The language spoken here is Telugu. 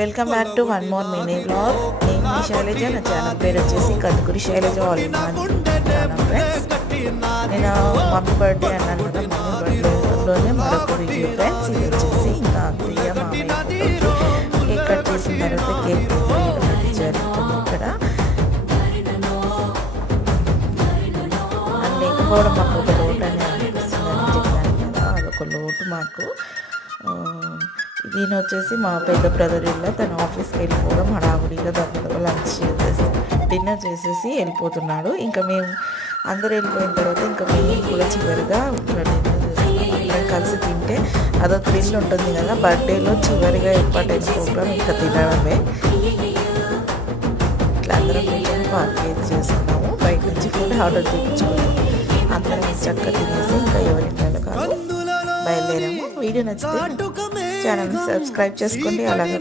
Welcome back to one more mini blog. నేను మీ శైలజ. నా ఛానల్ పేరు వచ్చేసి Kandukuri Shailaja all in one channel friends. నేను మమ్మీ బర్త్డే అన్నాను కదా, మమ్మీ బర్త్డేలోనే మరొక వీడియో ఫ్రెండ్స్. ఇది వచ్చేసి ఇంకా అత్తయ్య మామయ్య కేక్ కట్ చేసిన తర్వాత కేక్ జరుగుతుంది ఇక్కడ. అండ్ లేకపోవడం మాకు ఒక లోటు అని అనిపిస్తుందని చెప్పాను కదా, అదొక లోటు మాకు. దీని వచ్చేసి మా పెద్ద బ్రదర్ ఇల్లు. తను ఆఫీస్కి వెళ్ళిపోవడం హడావుడిగా దగ్గర లంచ్ చేసేసి డిన్నర్ చేసేసి వెళ్ళిపోతున్నాడు. ఇంకా మేము అందరూ వెళ్ళిపోయిన తర్వాత ఇంకా మేము కూడా చివరిగా డిన్నర్ చేస్తాం. అందరం కలిసి తింటే అదొక థ్రిల్ ఉంటుంది కదా. బర్త్డేలో చివరిగా ఏర్పాటైన ప్రోగ్రామ్ ఇంకా తినడమే. ఇట్లా అందరం కూర్చొని పార్టీ చేసుకున్నాము. బయట నుంచి కూడా ఆర్డర్ చేయించుకున్నాము. అందరం చక్కగా తినేసి ఇంకా ఎవరింట్లో కాదు బయలుదేరాము. వీడియో నచ్చితే ఛానల్ని సబ్స్క్రైబ్ చేసుకోండి. అలాగే